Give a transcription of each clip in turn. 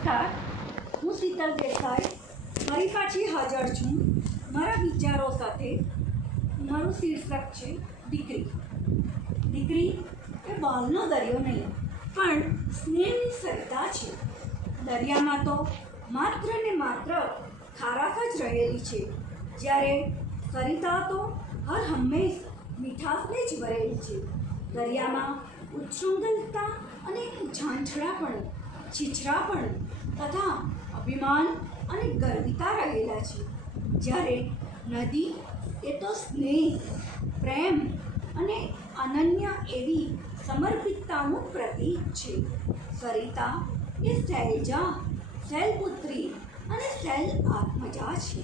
નમસ્કાર, હું શીતલ દેસાઈ ફરી પાછી હાજર છું મારા વિચારો સાથે. મારું શીર્ષક છે દીકરી. દીકરી એ બાલનો દરિયો નહીં, પણ સ્નેહની સરિતા છે. દરિયામાં તો માત્ર ને માત્ર ખારાશ જ રહેલી છે, જ્યારે સરિતા તો હર હંમેશ મીઠાશને જ ભરેલી છે. દરિયામાં ઉચ્છૃંખલતા અને ઝાંઝરાપણું, છીછરાપણું તથા અભિમાન અને ગર્વિતા રહેલા છે, જ્યારે નદી એ તો સ્નેહ, પ્રેમ અને અનન્ય એવી સમર્પિતતાનું પ્રતીક છે. સરિતા એ શૈલજા, શૈલપુત્રી અને શૈલ આત્મજા છે,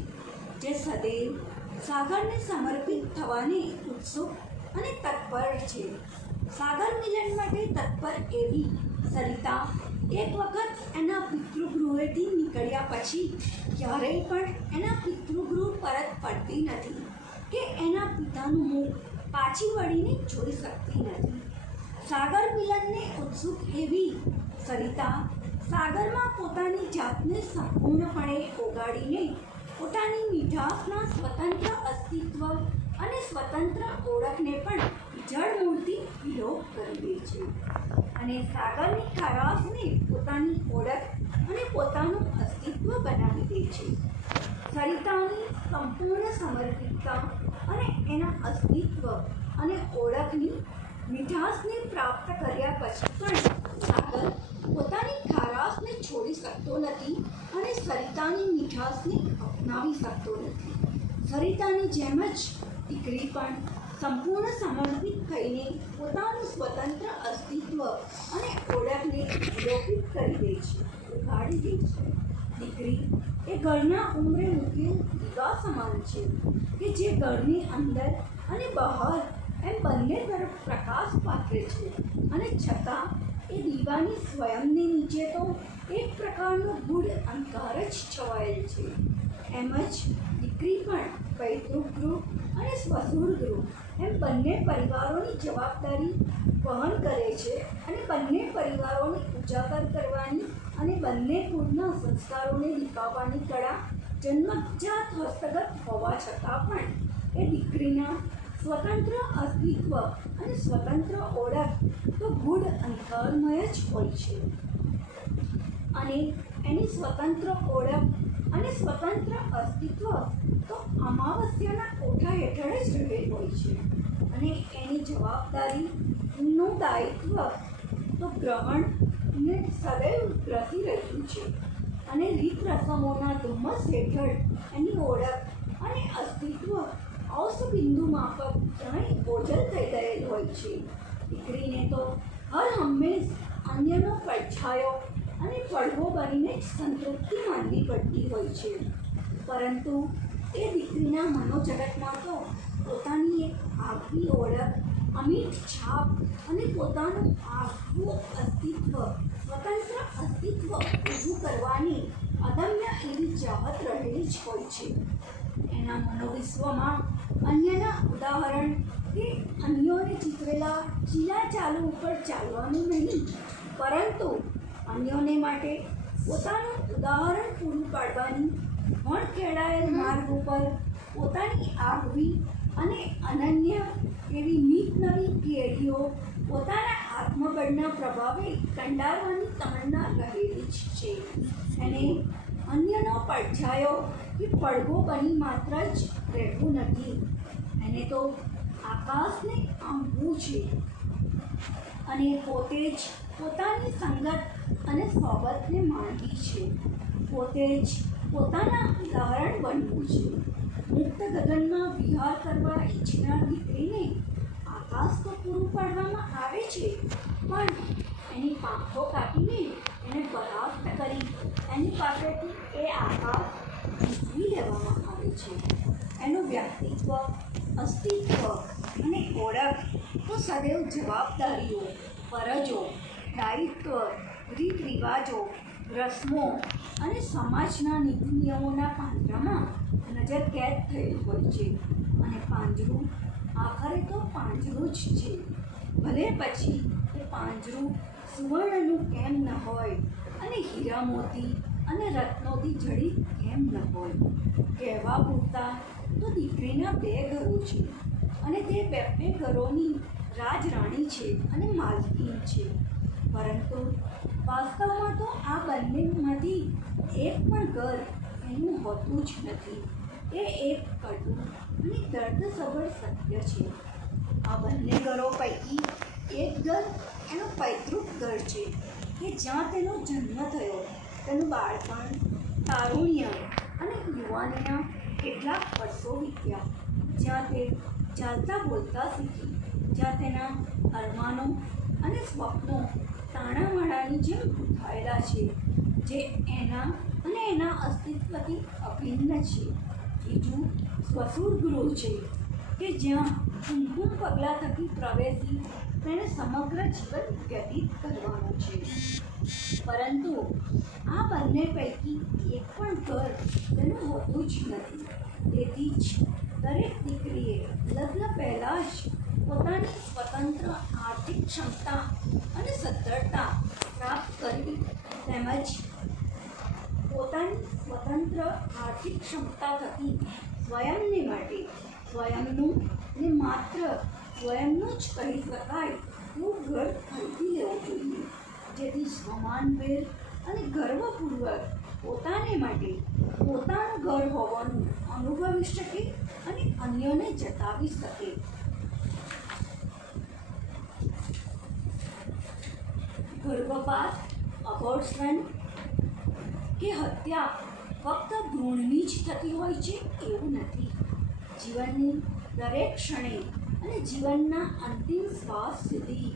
જે સદૈવ સાગરને સમર્પિત થવાને ઉત્સુક અને તત્પર છે. સાગર મિલન માટે તત્પર એવી સરિતા એક વખત એના પિતૃગૃહેથી નીકળ્યા પછી ક્યારેય પણ એના પિતૃગૃહ પરત ફરતી નથી કે એના પિતાનું મુખ પાછી વળીને જોઈ શકતી નથી. સાગર મિલનને ઉત્સુક એવી સરિતા સાગરમાં પોતાની જાતને સંપૂર્ણપણે ઓગાળીને પોતાની મીઠાશના સ્વતંત્ર અસ્તિત્વ અને સ્વતંત્ર ઓળખને પણ જળમૂળથી વિલોપ કરી દે છે, અને સાગરની ખારાશને પોતાની ઓળખ અને પોતાનું અસ્તિત્વ બનાવી દે છે. સરિતાની સંપૂર્ણ સમર્પિતતા અને એના અસ્તિત્વ અને ઓળખની મીઠાશને પ્રાપ્ત કર્યા પછી પણ સાગર પોતાની ખારાશને છોડી શકતો નથી અને સરિતાની મીઠાશને અપનાવી શકતો નથી. સરિતાની જેમ જ દીકરી પણ સંપૂર્ણ સમર્પિત થઈને પોતાનું સ્વતંત્ર અસ્તિત્વ અને ઓળખને વિલોપિત કરી દે છે, ઉગાડી દે છે. દીકરી એ ઘરના ઉંબરે મૂકેલ દીવા સમાન છે કે જે ઘરની અંદર અને બહાર એમ બંને તરફ પ્રકાશ પાથરે છે, અને છતાં એ દીવાની સ્વયંને નીચે તો એક પ્રકારનો ગૂઢ અંધકાર જ છવાયેલ છે. એમ જ દીકરી પણ પૈતૃગૃહ અને શ્વશુરગૃહ એમ બંને પરિવારોની જવાબદારી વહન કરે છે, અને બંને પરિવારોને ઉજાગર કરવાની અને બંને કુળના સંસ્કારોને નિભાવવાની કળા જન્મજાત હસ્તગત હોવા છતાં પણ એ દીકરીના સ્વતંત્ર અસ્તિત્વ અને સ્વતંત્ર ઓળખ તો ગૂઢ અંધકારમય જ હોય છે, અને એની સ્વતંત્ર ઓળખ અને સ્વતંત્ર અસ્તિત્વ તો અમાવસ્યાના કોઠા હેઠળ જ રહેલ હોય છે, અને એની જવાબદારીનું દાયિત્વ તો ગ્રહણને સદૈવ ગ્રસી રહ્યું છે, અને રીત રસમોના ધુમ્મસ હેઠળ એની ઓળખ અને અસ્તિત્વ ઔષબિંદુ માફક ક્યાંય ઓજલ થઈ ગયેલ હોય છે. દીકરીને તો હર હંમેશ અન્યનો પડછાયો અને પડવો બનીને જ સંતૃપ્તિ માનવી પડતી હોય છે, પરંતુ એ દીકરીના મનોજગતમાં તો પોતાની એક આગવી ઓળખ, અમીઠ છાપ અને પોતાનું આગવું અસ્તિત્વ, સ્વતંત્ર અસ્તિત્વ ઊભું કરવાની અદમ્ય એવી ચાહત રહેલી જ હોય છે. એના મનોવિશ્વમાં અન્યના ઉદાહરણ કે અન્યોને ચિતરેલા ચીલાચાલુ ઉપર ચાલવાનું નહીં, પરંતુ અન્યોને માટે પોતાનું ઉદાહરણ પૂરું પાડવાની વણ ખેડાયેલ માર્ગ ઉપર પોતાની આગવી અને અનન્ય એવી નીત નવી પેઢીઓ પોતાના આત્મબળના પ્રભાવે કંડારવાની તમન્ના રહેલી જ છે. એને અન્યનો પડછાયો કે પડવો બની માત્ર જ રહેવું નથી, એને તો આકાશને આંબવું છે, અને પોતે જ પોતાની સંગત અને સોબતને માણવી છે, પોતે જ પોતાના ઉદાહરણ બનવું છે. મુક્ત ગગનમાં વિહાર કરવા ઈચ્છનાર દીકરીને આકાશ તો પૂરું પાડવામાં આવે છે, પણ એની પાંખો કાપીને એને પરાસ્ત કરી એની પાસેથી એ આકાશ જીતવી લેવામાં આવે છે. એનું વ્યક્તિત્વ, અસ્તિત્વ અને ઓળખ તો સદૈવ જવાબદારીઓ, ફરજો, દાયિત્વ, રીત રિવાજો, રસમો અને સમાજના નીતિ નિયમોના પાંજરામાં નજર કેદ થયેલ હોય છે, અને પાંજરું આખરે તો પાંજરું જ છે, ભલે પછી એ પાંજરું સુવર્ણનું કેમ ન હોય અને હીરા હીરા મોતી અને રત્નોથી જડિત કેમ ન હોય. કહેવા પૂરતા તો દીકરીના 2 ઘરો છે અને તે 2 ઘરોની રાજરાણી છે અને માલકીન છે. પરંતુ વાસ્તવમાં તો આ બંનેમાંથી એક પણ ઘર એનું હોતું જ નથી. એ એક કટુ અને દર્દસભર સત્ય છે. આ બંને ઘરો પૈકી એક ઘર એનું પૈતૃક ઘર છે કે જ્યાં તેનો જન્મ થયો, તેનું બાળપણ, તારુણ્ય અને યુવાનીના કેટલાક વર્ષો વીત્યા, જ્યાં તે ચાલતા બોલતા શીખી, જ્યાં તેના અરમાનો અને સ્વપ્નો તાણાવાણાની જેમ ગૂંથાયેલા છે, જે એના અને એના અસ્તિત્વથી અભિન્ન છે. બીજું સ્વસુર ગૃહ છે કે જ્યાં કુમકુમ પગલાં થકી પ્રવેશી તેણે સમગ્ર જીવન વ્યતીત કરવાનું છે. પરંતુ આ બંને પૈકી એક પણ ઘર તેનું હોતું જ નથી. તેથી જ દરેક દીકરીએ લગ્ન પહેલાં જ પોતાની સ્વતંત્ર આર્થિક ક્ષમતા અને સદ્ધરતા પ્રાપ્ત કરવી, તેમજ પોતાની સ્વતંત્ર આર્થિક ક્ષમતા થકી સ્વયંને માટે સ્વયંનું ને માત્ર સ્વયંનું જ કહી શકાય એવું ઘર ખરીદી લેવું જોઈએ, જેથી સમાનભેર અને ગર્વપૂર્વક પોતાને માટે પોતાનું ઘર હોવાનું અનુભવી શકે અને અન્યોને જતાવી શકે. ગર્ભપાત, અબોર્શન કે હત્યા ફક્ત ભ્રૂણની જ થતી હોય છે એવું નથી. જીવનની દરેક ક્ષણે અને જીવનના અંતિમ શ્વાસ સુધી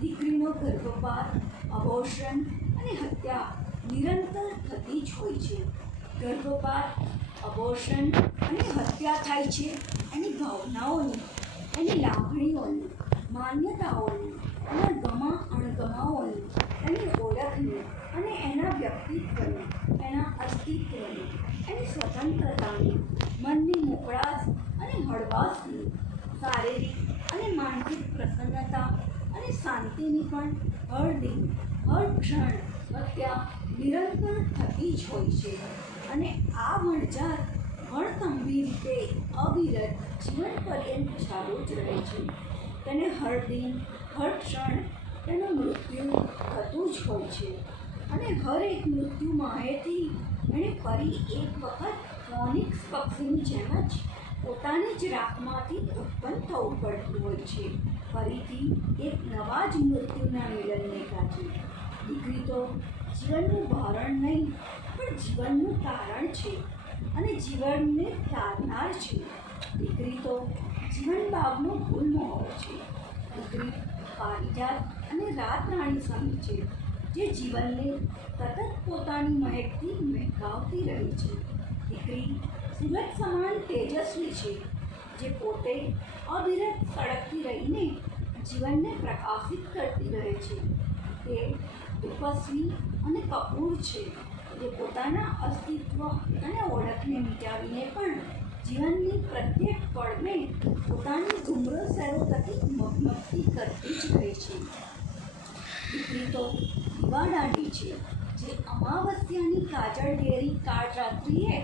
દીકરીનો ગર્ભપાત, અબોર્શન અને હત્યા નિરંતર થતી જ હોય છે. ગર્ભપાત, અબોર્શન અને હત્યા થાય છે એની ભાવનાઓની, એની લાગણીઓની, માન્યતાઓની, એના ગમા અણગમાઓની, એની ઓળખની અને એના વ્યક્તિત્વની, એના અસ્તિત્વની, એની સ્વતંત્રતાની, મનની મોકળાશ અને હળવાશની, શારીરિક અને માનસિક પ્રસન્નતા અને શાંતિની પણ હર દિન હર ક્ષણ હત્યા નિરંતર થતી જ હોય છે. અને આ વણઝાર વણથંભી રીતે અવિરત જીવન પર્યંત ચાલુ જ રહે છે. તેને હર દિન હર ક્ષણ તેનું મૃત્યુ થતું જ હોય છે. અને હર એક મૃત્યુ માહેથી એણે ફરી એક વખત ફોનિક્સ પક્ષીની જેમ જ પોતાની જ રાખમાંથી ઉત્પન્ન થવું પડતું હોય છે, ફરીથી એક નવા જ મૃત્યુના મિલનને કાજે. દીકરી તો જીવનનું ભારણ નહીં પણ જીવનનું તારણ છે અને જીવનને તારનાર છે. દીકરી તો જીવન બાગનો ગુલમહોર છે. દીકરી પારિજાત અને રાતરાણી સમી છે, જે જીવનને સતત પોતાની મહેકથી મહેકાવતી રહી છે. દીકરી સૂરજ સમાન તેજસ્વી છે, જે પોતે અવિરત સળગતી રહીને જીવનને પ્રકાશિત કરતી રહે છે. તે તપસ્વી અને કપૂર છે, જે પોતાના અસ્તિત્વ અને ઓળખને મિટાવીને પણ જીવનની પ્રત્યેક પળને પોતાની ધૂમ્ર સૈરો થકી મગમગતી કરતી જ રહે છે. દીકરી તો દીવાદાંડી છે, જે અમાવસ્યાની કાજળ ઘેરી કાળ રાત્રિએ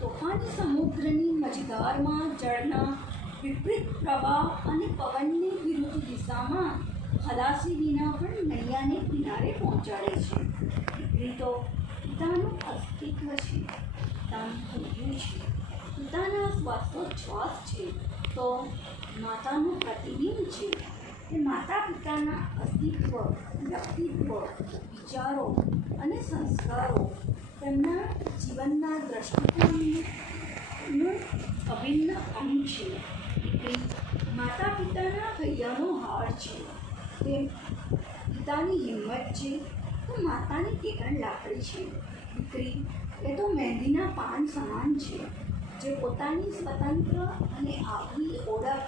તોફાની સમુદ્રની મજધારમાં જળના વિપરીત પ્રવાહ અને પવનની વિરુદ્ધ દિશામાં ખલાસી વિના પણ નૈયાને કિનારે પહોંચાડે છે. દીકરી તો પિતાનું અસ્તિત્વ છે, પિતાનું હૈયું છે, પિતાના શ્વાસોચ્છ્વાસ છે, તો માતાનું પ્રતિબિંબ છે. તે માતા પિતાના અસ્તિત્વ, વ્યક્તિત્વ, વિચારો અને સંસ્કારો, તેમના જીવનના દૃષ્ટિકોણનું અભિન્ન અંગ છે. દીકરી માતા પિતાના હૈયાનો હાર છે. તે પિતાની હિંમત છે તો માતાની કેકણ લાકડી છે. દીકરી એ તો મહેંદીના પાન સમાન છે, જે પોતાની સ્વતંત્ર અને આગવી ઓળખ,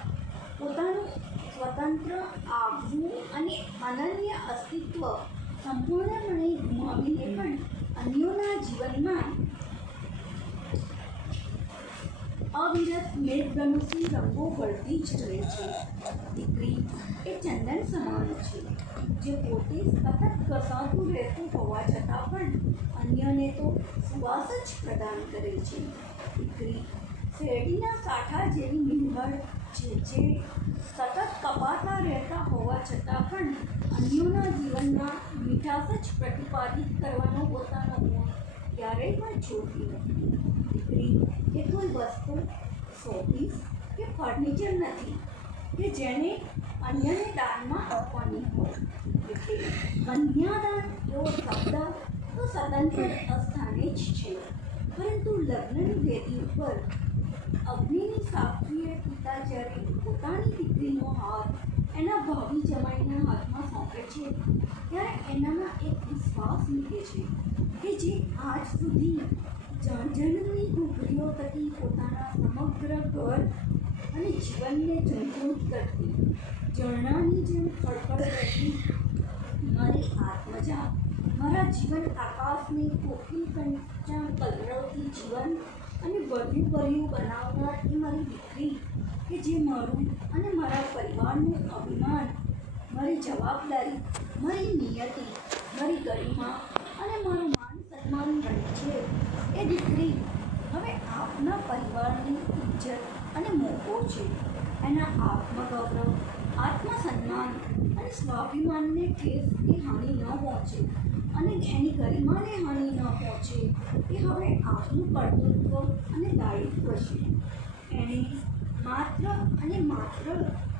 પોતાનું સ્વતંત્ર આગવું અને અનન્ય અસ્તિત્વ સંપૂર્ણપણે ગુમાવીને પણ અન્યોના જીવનમાં અવિરત મેઘધનુષી રંગો ભળતી જ રહે છે. દીકરી એ ચંદન સમાન છે, જે પોતે સતત ઘસાતું રહેતું હોવા છતાં પણ તો સુવાસ જ પ્રદાન કરે છે. દીકરી શેરડીના સાઠા જેવી નિર્મળ છે, જે સતત કપાતા રહેતા હોવા છતાં પણ અન્યોના જીવનમાં મીઠાશ જ પ્રતિપાદિત કરવાનો પોતાનો ગુણ ક્યારેય પણ છોડતી નથી. દીકરી એ કોઈ વસ્તુ, શોપીસ કે ફર્નિચર નથી કે જેને અન્યને દાનમાં આપવાની હોય. એટલે કન્યાદાન એવો શબ્દ તો સદંતર અસ્થાને જ છે, પરંતુ લગ્નની વેદી ઉપર અગ્નિની સાક્ષીએ પિતા જ્યારે પોતાની દીકરીનો હાથ એના ભાવિ જમાઈના હાથમાં સોંપે છે, ત્યારે એનામાં એક વિશ્વાસ મૂકે છે કે જે આજ સુધી જણજણની ઘૂઘરીઓ થકી પોતાના સમગ્ર ઘર અને જીવનને ઝંઝોટ કરતી ઝરણાની જેમ ખડખડ રહેતી મારી આત્મજા, મારા જીવન આકાશને કોકિલ કંચા કલરવથી જીવન અને ભર્યું ભર્યું બનાવનાર એ મારી દીકરી કે જે મારું અને મારા પરિવારનું અભિમાન, મારી જવાબદારી, મારી નિયતિ, મારી ગરિમા અને મારું માન સન્માન રહી છે. એ દીકરી હવે આપના પરિવારની ઇજ્જત અને મોભો છે. એના આત્મગૌરવ, આત્મસન્માન અને સ્વાભિમાનને ઠેસ કે હાનિ ન પહોંચે અને એની ગરિમાને હાનિ ન પહોંચે એ હવે આપનું કર્તૃત્વ અને દાયિત્વ છે. એણે માત્ર અને માત્ર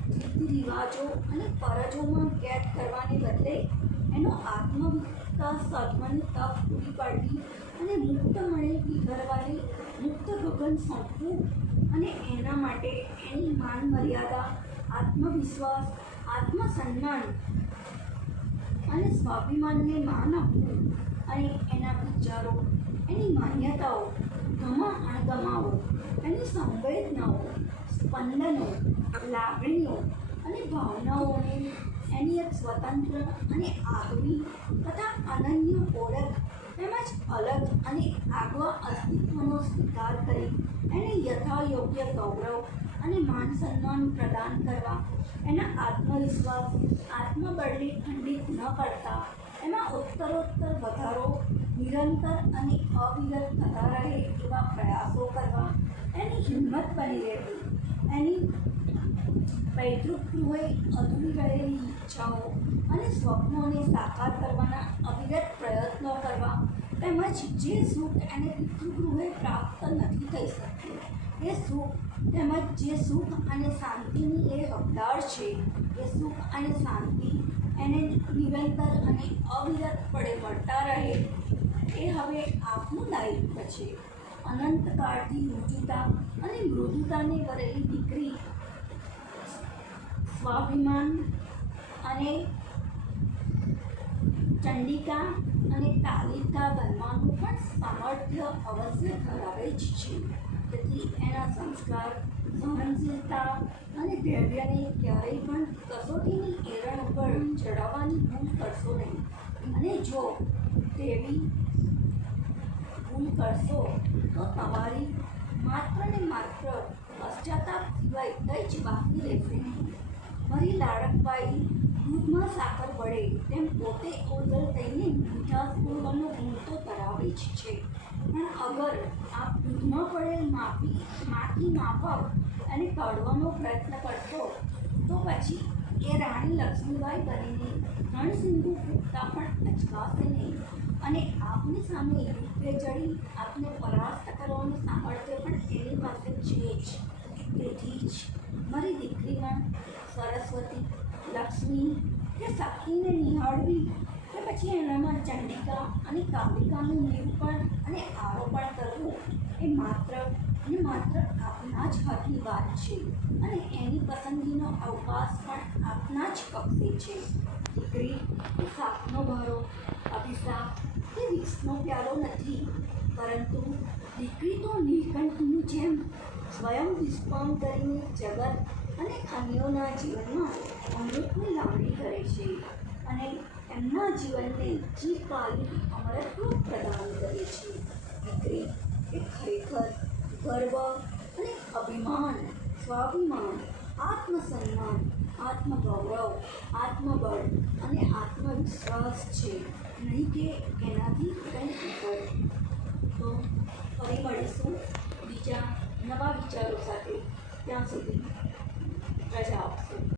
રીતિ રિવાજો અને ફરજોમાં કેદ કરવાને બદલે એનો આત્મવિકાસ સાધવાની તક પૂરી પાડવી અને મુક્ત મણે વિહરવાની મુક્ત ગગન સોંપવું અને એના માટે એની માન મર્યાદા, આત્મવિશ્વાસ, આત્મસન્માન અને સ્વાભિમાનને માન આપવું અને એના વિચારો, એની માન્યતાઓ, ગમા અણગમાઓ, એની સંવેદનાઓ, સ્પંદનો, લાગણીઓ અને ભાવનાઓને એની એક સ્વતંત્ર અને આગવી તથા અનન્ય ઓળખ તેમજ અલગ અને આગવા અસ્તિત્વનો સ્વીકાર કરી એને યથાયોગ્ય ગૌરવ અને માન સન્માન પ્રદાન કરવા, એના આત્મવિશ્વાસ, આત્મબળને ખંડિત ન કરતા એમાં ઉત્તરોત્તર વધારો નિરંતર અને અવિરત થતા રહે એવા પ્રયાસો કરવા, એની હિંમત બની રહેવી, એની પૈતૃક ગૃહે અધૂરી રહેલી ઈચ્છાઓ અને સ્વપ્નોને સાકાર કરવાના અવિરત પ્રયત્નો કરવા, તેમજ જે સુખ એને પિતૃગૃહે પ્રાપ્ત નથી થઈ શકતું એ સુખ તેમજ જે સુખ અને શાંતિની એ હકદાર છે એ સુખ અને શાંતિ એને નિરંતર અને અવિરતપણે મળતા રહે એ હવે આપનું દાયિત્વ છે. અનંતકાળથી ઋજુતા અને મૃદુતાને ભરેલી દીકરી સ્વાભિમાન અને ચંડિકા અને કાલિકા બનવાનું પણ સામર્થ્ય અવશ્ય ધરાવે જ છે. તેથી એના સંસ્કાર, સહનશીલતા અને ધૈર્યને ક્યારેય પણ કસોટીની એરણ ઉપર ચડાવવાની ભૂલ કરશો નહીં. અને જો તેવી ભૂલ કરશો તો તમારી માત્ર ને માત્ર પશ્ચાતાપ સિવાય કંઈ જ બાકી રહેશે નહીં. મારી લાડકબાઈ દૂધમાં સાકર પડે તેમ પોતે ઓઝલ થઈને મીઠાશ પૂરવાનો ગુણ તો ધરાવે જ છે, પણ અગર આપ દૂધમાં પડેલ માટી માફક અને કાઢવાનો પ્રયત્ન કરશો તો પછી એ રાણી લક્ષ્મીબાઈ બનીને રણસિંધુ ફૂટતા પણ અચકાશે નહીં અને આપની સામે યુદ્ધે ચડી આપને પરાસ્ત કરવાનું સામર્થ્ય પણ એની પાસે છે જ. તેથી જ મારી દીકરીમાં સરસ્વતી, લક્ષ્મી કે શક્તિને નિહાળવી કે પછી એનામાં ચંડિકા અને કાલિકાનું નિરૂપણ અને આરોપણ કરવું એ માત્ર અને માત્ર આપના જ હાથની વાત છે અને એની પસંદગીનો અવકાશ પણ આપના જ કક્ષે છે. દીકરી એ સાપનો ભારો, અભિશાપ કે વિષનો પ્યાલો નથી, પરંતુ દીકરી તો નીલકંઠની જેમ સ્વયં વિસ્ફોન કરીને જગત અને અન્યોના જીવનમાં અમૃતની લાવણી કરે છે અને એમના જીવનને ચિરકાલીન અમરત્વ પ્રદાન કરે છે. દીકરી એ ખરેખર ગર્વ અને અભિમાન, સ્વાભિમાન, આત્મસન્માન, આત્મગૌરવ, આત્મબળ અને આત્મવિશ્વાસ છે, નહીં કે એનાથી કંઈ ઉપર. સુધી રજા.